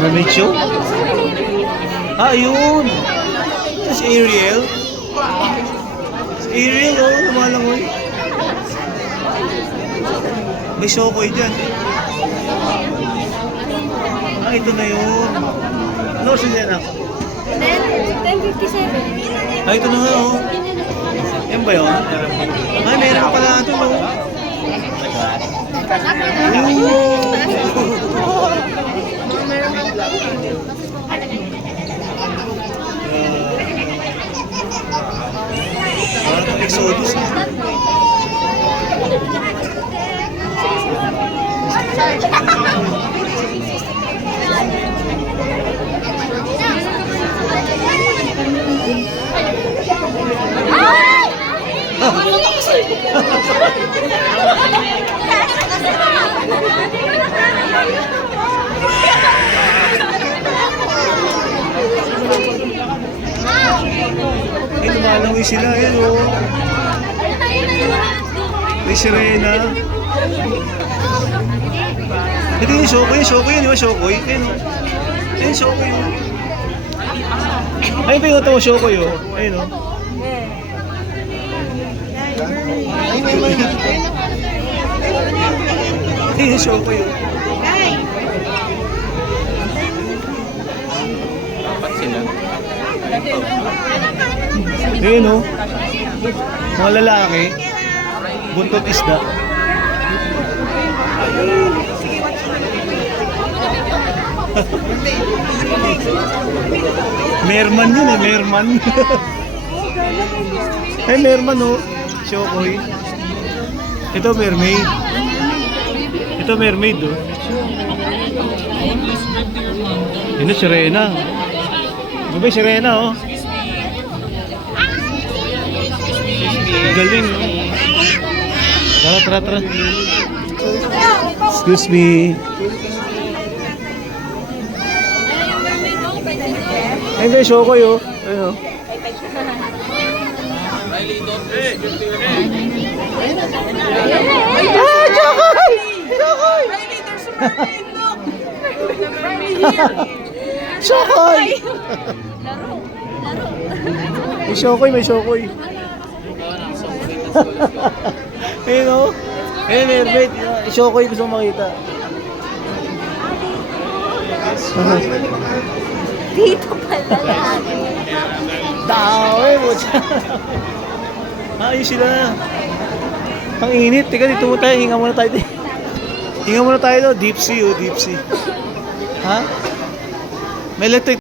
Mermaid show? Ah, yun! Ito si Ariel. Si Ariel, oh, lumalangoy. May shokoy dyan. Ah, ito na yun. Ano kasi yan ako? 10:57. Ah, ito na nga, oh. Yan ba yun? Ay, meron pala ito, oh. Parang Exodus. Ay, lumalangoy sila. Ayan, oh. May sirena. Ito yung shokoy. Yung shokoy yun, yung shokoy. Ayan, oh. Ayan yung shokoy, oh. Ayun pa yung ito mo shokoy, oh. Ayun, oh. Ayun yung shokoy, oh. Ayun, oh. Mga lalaki. Buntot isda. Merman yun, eh. Merman. Ay, merman, oh. Shokoy. Ito, mermaid. Ito, mermaid, oh. Yun, sirena. Diba, sirena, oh. Galing, oh. Tara. Excuse me. Ay, may shokoy, oh. Ayun, oh. Ah, shokoy! Shokoy! Shokoy! May shokoy. Ayun, oh. Ayun, mermaid. Shokoy, gusto mo makita. Dito pala. Tao, eh. Ayos sila. Ang init. Teka, dito mo tayo. Hinga muna tayo. Hinga muna tayo. Deep sea, oh. Deep sea. Ha? May electric.